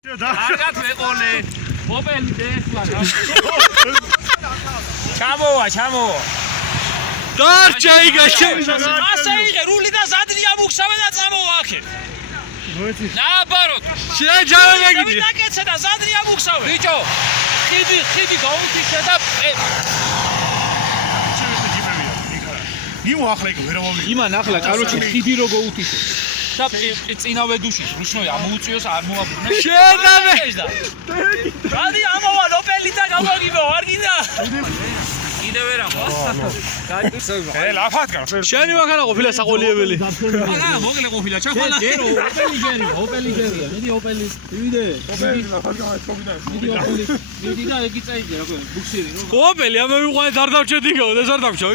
კარგად ვეყოლე. მობილი დეეხლა. ჩამოვა. დარჩა იგაშე. ასე იღე, რული და ზადრი ამუხსავე და წამოვა აქეთ. ნაბაროთ. შეჯავე მეგიდი. დაკეცე და ზადრი ამუხსავე. ბიჭო, ხიდი გაუთიშე და იმოახლეკო ვერ მომი. იმან ახლა, კაროჩე, ხიდი რო გაუთიშე. და წინავე დუში რუსნოი ამოუწიოს არ მოაბრუნე. შედავე. გადი ამოვა ნოპელი და გამოგიბო, არ გინდა. კიდე ვერა ხო? ლაფად გარ. შენი მაგარა ყოფილა საყოლიებელი. აგა მოგლე ყოფილა ჩახვალა. ჯერო ოპელი ჯერია. მიდი ოპელი. მივიდე. მიდი და იგი წაიგე რა ქვია, ბუქსირი რო. ყოფილი ამე ვიყვანეთ არ დავჭედიგო და არ დავჭო.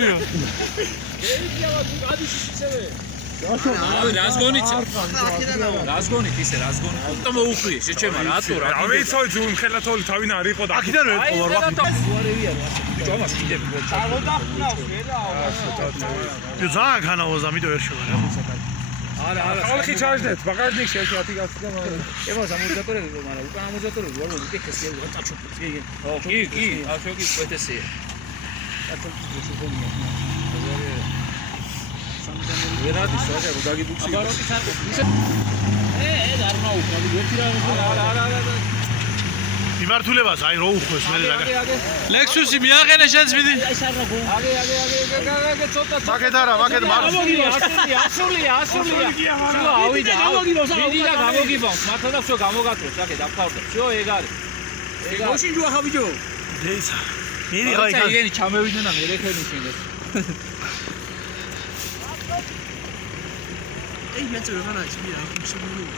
რაზგონით ისე რაზგონით. უბრალოდ მოუხრიე, შეჩემა რატო რა. ავეიცოი ძუ ხელათოლი თავინა არ იყო და აქიდან ვერ ყოლარ ვახი. ბიჭო ამას კიდე წაგოდახნავს ვერა. ძალიან ხანაოზა მიდო ვერ შევა რა. არა. ხალხი ჩაჟდეთ, ბაგაჟნიკში ერთი 10 გასცდა მაგრამ. ემას ამოძატორები რომ არა, უკან ამოძატორები ვარ მოდი კექესი რა წაჩუპს კი. კი, ასე კი პეთესია. ვერადის ვაგა რო დაგიბუქსი. აბაროტის არ ყოფილი. არ მაუხმარი, ერთი რა. არა. მიმართულებას აი რო უხვეს მე და ლექსუსი მიაყენე შენს მიდი. აგე ცოტა. მაგეთ არა, მაგეთ მარს. ასულია. შუა ავიდა. მიდი და გამოგიბავს. მართლა და შუა გამოგაწევს, აქე დაფთავრდა. შუა ეგ არის. ეგ მოშინჯო ახლა ბიჭო. დეისა. მიდი აი ხან. ეგენი ჩამევიდნენ და მე რეკენი შინდეს. Ey, jetzt wir ran als wir, ich schon nur.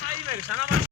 საიმერი სანამ